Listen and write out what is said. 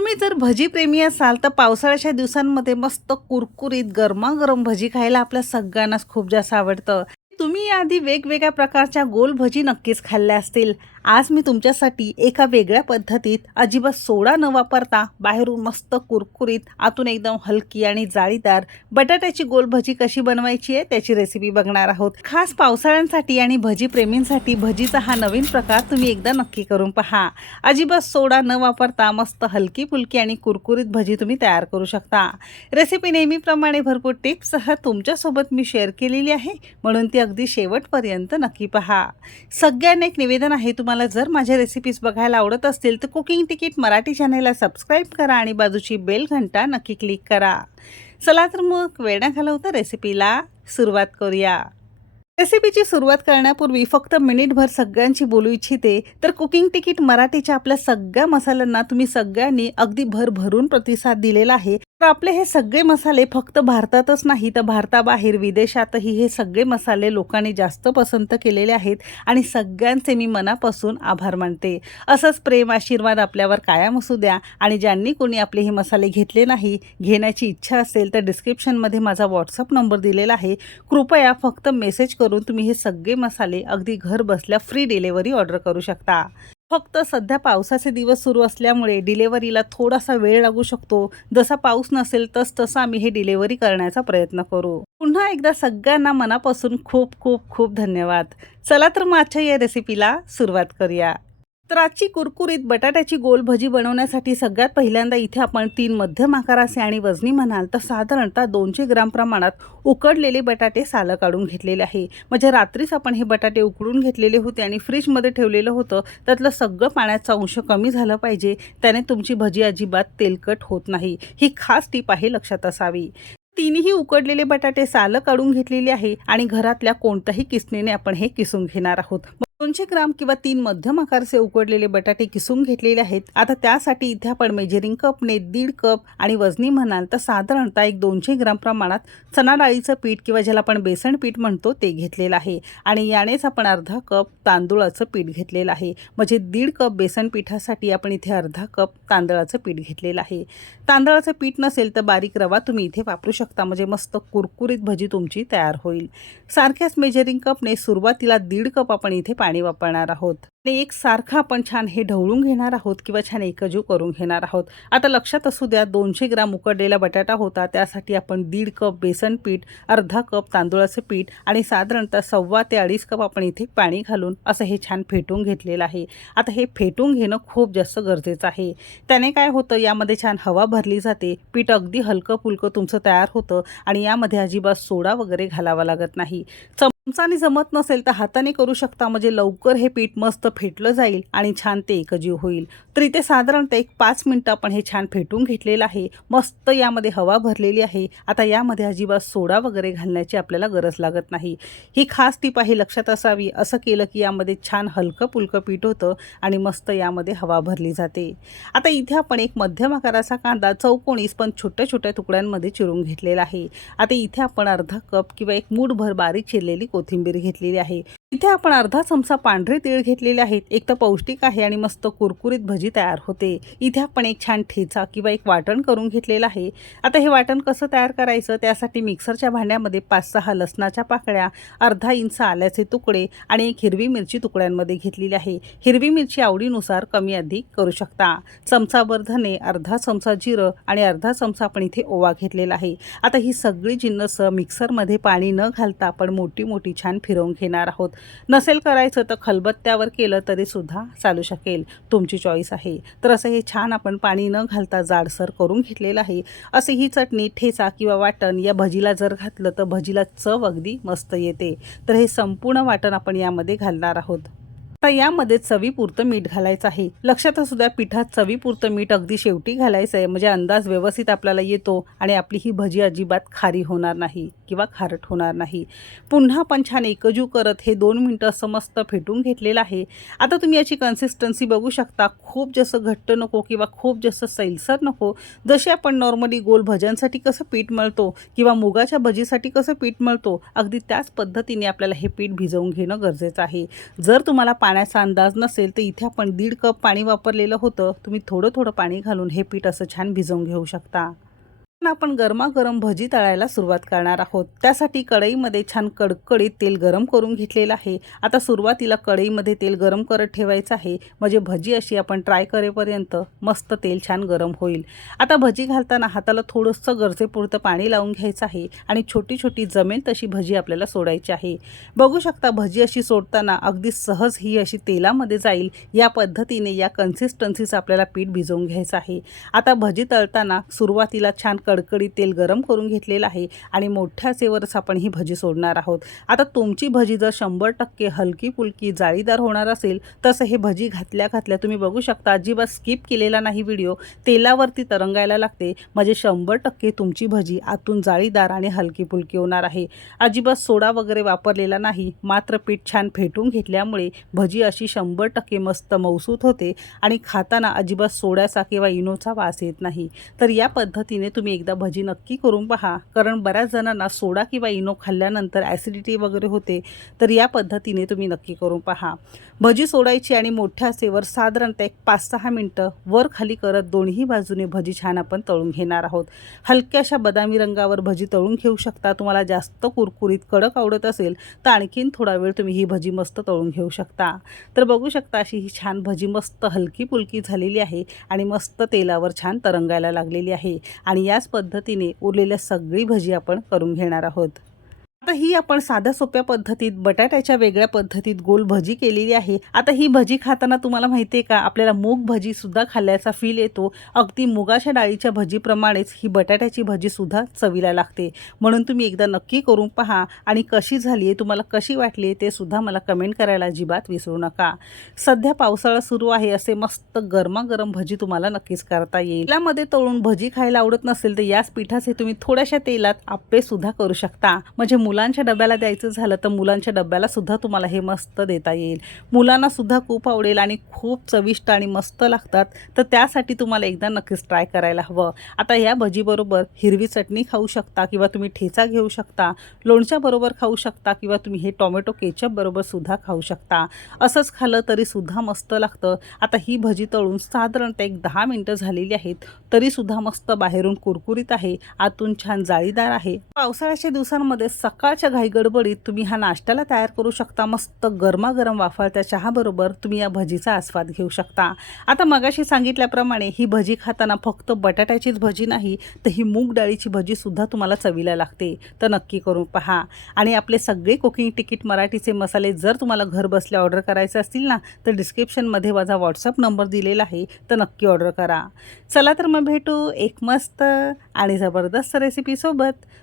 तुम्ही जर भजी प्रेमी असाल तर पावसाळ्याच्या दिवसांमध्ये मस्त कुरकुरीत गरमागरम भजी खायला आपल्या सगळ्यांनाच खूप जास्त आवडतं. तुम्ही याआधी वेगवेगळ्या प्रकारच्या गोल भजी नक्कीच खाल्ल्या असतील. आज मी तुमच्यासाठी एका वेगळ्या पद्धतीत अजिबात सोडा न वापरता बाहेरून मस्त कुरकुरीत आतून एकदम हलकी आणि जाळीदार बटाट्याची गोल भजी कशी बनवायची आहे त्याची रेसिपी बघणार आहोत. खास पावसाळ्यांसाठी आणि भजी प्रेमींसाठी भजीचा हा नवीन प्रकार तुम्ही एकदा नक्की करून पहा. अजिबात सोडा न वापरता मस्त हलकी फुलकी आणि कुरकुरीत भजी तुम्ही तयार करू शकता. रेसिपी नेहमीप्रमाणे भरपूर टिप्ससह तुमच्यासोबत मी शेअर केलेली आहे म्हणून ती अगदी शेवटपर्यंत नक्की पहा. सगळ्यांना एक निवेदन आहे तुम्हाला जर माझ्या रेसिपीज बघायला आवडत असतील तर कुकिंग तिकीट मराठी चॅनेलला सबस्क्राईब करा आणि बाजूची बेल घंटा नक्की क्लिक करा. चला तर मग वेळ न घालवता रेसिपीला सुरुवात करूया. रेसिपीची सुरुवात करण्यापूर्वी फक्त मिनिटभर सगळ्यांची बोलू इच्छिते तर कुकिंग तिकीट मराठीच्या आपल्या सगळ्या मसाल्यांना तुम्ही सगळ्यांनी अगदी भरभरून प्रतिसाद दिलेला आहे. तर आपले हे सगळे मसाले फक्त भारतातच नाही तर भारताबाहेर विदेशातही हे सगळे मसाले लोकांनी जास्त पसंत केलेले आहेत आणि सगळ्यांचे मी मनापासून आभार मानते. असंच प्रेम आशीर्वाद आपल्यावर कायम असू द्या आणि ज्यांनी कोणी आपले हे मसाले घेतले नाही घेण्याची इच्छा असेल तर डिस्क्रिप्शनमध्ये माझा व्हॉट्सअप नंबर दिलेला आहे. कृपया फक्त मेसेज करून तुम्ही हे सगळे मसाले अगदी घर बसल्या फ्री डिलेवरी ऑर्डर करू शकता. फक्त सध्या पावसाचे दिवस सुरू असल्यामुळे डिलेवरीला थोडासा वेळ लागू शकतो. जसा पाऊस नसेल तस तसं आम्ही हे डिलेवरी करण्याचा प्रयत्न करू. पुन्हा एकदा सगळ्यांना मनापासून खूप खूप खूप धन्यवाद. चला तर मग आजच्या या रेसिपीला सुरुवात करूया. तर आजची कुरकुरीत बटाट्याची गोल भजी बनवण्यासाठी सगळ्यात पहिल्यांदा इथे आपण तीन मध्यम आकाराचे आणि वजनी म्हणाल तर साधारणतः दोनशे ग्राम प्रमाणात उकडलेले बटाटे सालं काढून घेतलेले आहे. म्हणजे रात्रीच आपण हे बटाटे उकडून घेतलेले होते आणि फ्रीजमध्ये ठेवलेलं होतं. त्यातलं सगळं पाण्याचा अंश कमी झालं पाहिजे. त्याने तुमची भजी अजिबात तेलकट होत नाही. ही खास टीप आहे लक्षात असावी. तिन्ही उकडलेले बटाटे सालं काढून घेतलेली आहे आणि घरातल्या कोणत्याही किसणीने आपण हे किसून घेणार आहोत. दोनशे ग्राम किंवा तीन मध्यम आकारचे उकडलेले बटाटे किसून घेतलेले आहेत. आता त्यासाठी इथे आपण मेजरिंग कपने दीड कप आणि वजनी म्हणाल तर साधारणतः एक दोनशे ग्राम प्रमाणात चना डाळीचं पीठ किंवा ज्याला आपण बेसन पीठ म्हणतो ते घेतलेलं आहे. आणि यानेच आपण अर्धा कप तांदूळाचं पीठ घेतलेलं आहे. म्हणजे दीड कप बेसन पिठासाठी आपण इथे अर्धा कप तांदळाचं पीठ घेतलेलं आहे. तांदळाचं पीठ नसेल तर बारीक रवा तुम्ही इथे वापरू शकता. म्हणजे मस्त कुरकुरीत भजी तुमची तयार होईल. सारख्याच मेजरिंग कपने सुरुवातीला दीड कप आपण इथे पाणी वापरणार आहोत. आणि एक सारखं आपण छान हे ढवळून घेणार आहोत किंवा छान एकजीव करून घेणार आहोत. आता लक्षात असू द्या दोनशे ग्राम उकडलेला बटाटा होता. त्यासाठी आपण दीड कप बेसन पीठ अर्धा कप तांदूळाचं पीठ आणि साधारणतः सव्वा ते अडीच कप आपण इथे पाणी घालून असं हे छान फेटून घेतलेलं आहे. आता हे फेटून घेणं खूप जास्त गरजेचं आहे. त्याने काय होतं यामध्ये छान हवा भरली जाते. पीठ अगदी हलकं फुलकं तुमचं तयार होतं आणि यामध्ये अजिबात सोडा वगैरे घालावा लागत नाही. चमचाने जमत नसेल तर हाताने करू शकता. म्हणजे लवकर हे पीठ मस्त फेटलं जाईल आणि छान ते एकजीव होईल. तर इथे साधारणतः एक पाच मिनटं आपण हे छान फेटून घेतलेलं आहे. मस्त यामध्ये हवा भरलेली आहे. आता यामध्ये अजिबात सोडा वगैरे घालण्याची आपल्याला गरज लागत नाही. ही खास टीप आहे लक्षात असावी. असं केलं की यामध्ये छान हलकं पुलकं पीठ होतं आणि मस्त यामध्ये हवा भरली जाते. आता इथे आपण एक मध्यम आकाराचा कांदा चौकोणीस पण छोट्या छोट्या तुकड्यांमध्ये चिरून घेतलेला आहे. आता इथे आपण अर्धा कप किंवा एक मूठभर बारीक चिरलेली कोथिंबीर घेतलेली आहे. इथे आपण अर्धा चमचा पांढरे तीळ घेतलेले आहेत. एक तर पौष्टिक आहे आणि मस्त कुरकुरीत भजी तयार होते. इथे आपण एक छान ठेचा किंवा एक वाटण करून घेतलेलं आहे. आता हे वाटण कसं तयार करायचं? त्यासाठी मिक्सरच्या भांड्यामध्ये पाच सहा लसणाच्या पाकळ्या अर्धा इंच आल्याचे तुकडे आणि एक हिरवी मिरची तुकड्यांमध्ये घेतलेली आहे. हिरवी मिरची आवडीनुसार कमी अधिक करू शकता. चमचाभर धने अर्धा चमचा जिरं आणि अर्धा चमचा आपण इथे ओवा घेतलेला आहे. आता ही सगळी जिन्नस मिक्सरमध्ये पाणी न घालता आपण मोठी मोठी छान फिरवून घेणार आहोत. नसेल करायचं तर खलबत्त्यावर केलं तरी सुद्धा चालू शकेल. तुमची चॉईस आहे. तर असं हे छान आपण पाणी न घालता जाडसर करून घेतलेलं आहे. असे ही चटणी ठेचा किंवा वाटण या भजीला जर घातलं तर भजीला चव अगदी मस्त येते. तर हे संपूर्ण वाटण आपण यामध्ये घालणार आहोत. आता यामध्ये चवीपुरतं मीठ घालायचं आहे. लक्षात असू द्या पिठात चवीपुरतं मीठ अगदी शेवटी घालायचं आहे म्हणजे अंदाज व्यवस्थित आपल्याला येतो आणि आपली ही भजी अजिबात खारी होणार नाही किंवा खारट होणार नाही. पुन्हा पण छान एकजू करत हे दोन मिनटं असं मस्त फेटून घेतलेलं आहे. आता तुम्ही याची कन्सिस्टन्सी बघू शकता. खूप जास्त घट्ट नको किंवा खूप जास्त सैलसर नको जसे आपण नॉर्मली गोल भज्यांसाठी कसं पीठ मळतो किंवा मुगाच्या भजीसाठी कसं पीठ मळतो अगदी त्याच पद्धतीने आपल्याला हे पीठ भिजवून घेणं गरजेचं आहे. जर तुम्हाला पाण्याचा अंदाज नसेल तर इथे आपण दीड कप पाणी वापरलेलं होतं. तुम्ही थोडं थोडं पाणी घालून हे पीठ असं छान भिजवून घेऊ शकता. आपण गरमागरम भजी तळायला सुरुवात करणार आहोत. त्यासाठी कढईमध्ये छान कडकडीत तेल गरम करून घेतलेलं आहे. आता सुरुवातीला कढईमध्ये तेल गरम करत ठेवायचं आहे. म्हणजे भजी अशी आपण ट्राय करेपर्यंत मस्त तेल छान गरम होईल. आता भजी घालताना हाताला थोडंसं गरजेपुरतं पाणी लावून घ्यायचं आहे आणि छोटी छोटी जमेल तशी भजी आपल्याला सोडायची आहे. बघू शकता भजी अशी सोडताना अगदी सहज ही अशी तेलामध्ये जाईल. या पद्धतीने या कन्सिस्टन्सीचं आपल्याला पीठ भिजवून घ्यायचं आहे. आता भजी तळताना सुरुवातीला छान कडकडी तेल गरम करून घेतलेलं आहे आणि मोठ्या सेवरच आपण ही भजी सोडणार आहोत. आता तुमची भजी जर शंभर टक्के हलकी फुलकी जाळीदार होणार असेल तसं हे भजी घातल्या घातल्या तुम्ही बघू शकता अजिबात स्किप केलेला नाही व्हिडिओ तेलावरती तरंगायला लागते. म्हणजे शंभर टक्के तुमची भजी आतून जाळीदार आणि हलकी फुलकी होणार आहे. अजिबात सोडा वगैरे वापरलेला नाही. मात्र पीठ छान फेटून घेतल्यामुळे भजी अशी शंभर टक्के मस्त मौसूत होते आणि खाताना अजिबात सोड्याचा किंवा इनोचा वास येत नाही. तर या पद्धतीने तुम्ही एकदा भजी नक्की करून पहा. कारण बऱ्याच जणांना सोडा किंवा इनो खाल्ल्यानंतर ॲसिडिटी वगैरे होते तर या पद्धतीने तुम्ही नक्की करून पहा. भजी सोडायची आणि मोठ्या सेवर साधारणतः एक पाच सहा मिनटं वर खाली करत दोन्ही बाजूने भजी छान आपण तळून घेणार आहोत. हलक्याशा बदामी रंगावर भजी तळून घेऊ शकता. तुम्हाला जास्त कुरकुरीत कडक आवडत असेल तर आणखीन थोडा वेळ तुम्ही ही भजी मस्त तळून घेऊ शकता. तर बघू शकता अशी ही छान भजी मस्त हलकी पुलकी झालेली आहे आणि मस्त तेलावर छान तरंगायला लागलेली आहे. आणि याच पद्धतीने उरलेल्या सगळी भजी आपण करून घेणार आहोत. आता ही आपण साध्या सोप्या पद्धतीत बटाट्याच्या वेगळ्या पद्धतीत गोल भजी केलेली आहे. आता ही भजी खाताना तुम्हाला माहिती आहे का? आपल्याला मूग भजी सुद्धा खाल्ल्याचा फील येतो. अगदी मुगाच्या डाळीच्या भजीप्रमाणेच ही बटाट्याची भजी सुद्धा चवीला लागते. म्हणून तुम्ही एकदा नक्की करून पहा आणि कशी झाली आहे तुम्हाला कशी वाटली आहे ते सुद्धा मला कमेंट करायला अजिबात विसरू नका. सध्या पावसाळा सुरू आहे असे मस्त गरमागरम भजी तुम्हाला नक्कीच करता येईल. तेलामध्ये तळून भजी खायला आवडत नसेल तर याच पिठाचे तुम्ही थोड्याशा तेलात आप्पे सुद्धा करू शकता. म्हणजे मुलांच्या डब्याला द्यायचं झालं तर मुलांच्या डब्याला सुद्धा तुम्हाला हे मस्त देता येईल. मुलांना सुद्धा खूप आवडेल आणि खूप चविष्ट आणि मस्त लागतात. तर त्यासाठी तुम्हाला एकदा नक्कीच ट्राय करायला हवं. आता या भजीबरोबर हिरवी चटणी खाऊ शकता किंवा तुम्ही ठेचा घेऊ शकता लोणच्याबरोबर खाऊ शकता किंवा तुम्ही हे टोमॅटो केचप बरोबर सुद्धा खाऊ शकता. असंच खाल्लं तरी सुद्धा मस्त लागतं. आता ही भजी तळून साधारणतः एक दहा मिनटं झालेली आहेत. तरी सुद्धा मस्त बाहेरून कुरकुरीत आहे. आतून छान जाळीदार आहे. पावसाळ्याच्या दिवसांमध्ये सकाळच्या घाई गडबडीत तुम्ही हा नाश्त्याला तयार करू शकता. मस्त गरमागरम वाफाळत्या चहाबरोबर तुम्ही या भजीचा आस्वाद घेऊ शकता. आता मगाशी सांगितल्याप्रमाणे ही भजी खाताना फक्त बटाट्याचीच भजी नाही तर ही मूग डाळीची भजीसुद्धा तुम्हाला चवीला लागते. तर नक्की करून पहा. आणि आपले सगळे कुकिंग तिकीट मराठीचे मसाले जर तुम्हाला घर बसल्या ऑर्डर करायचे असतील ना तर डिस्क्रिप्शनमध्ये माझा व्हॉट्सअप नंबर दिलेला आहे तर नक्की ऑर्डर करा. चला तर मग भेटू एक मस्त आणि जबरदस्त रेसिपीसोबत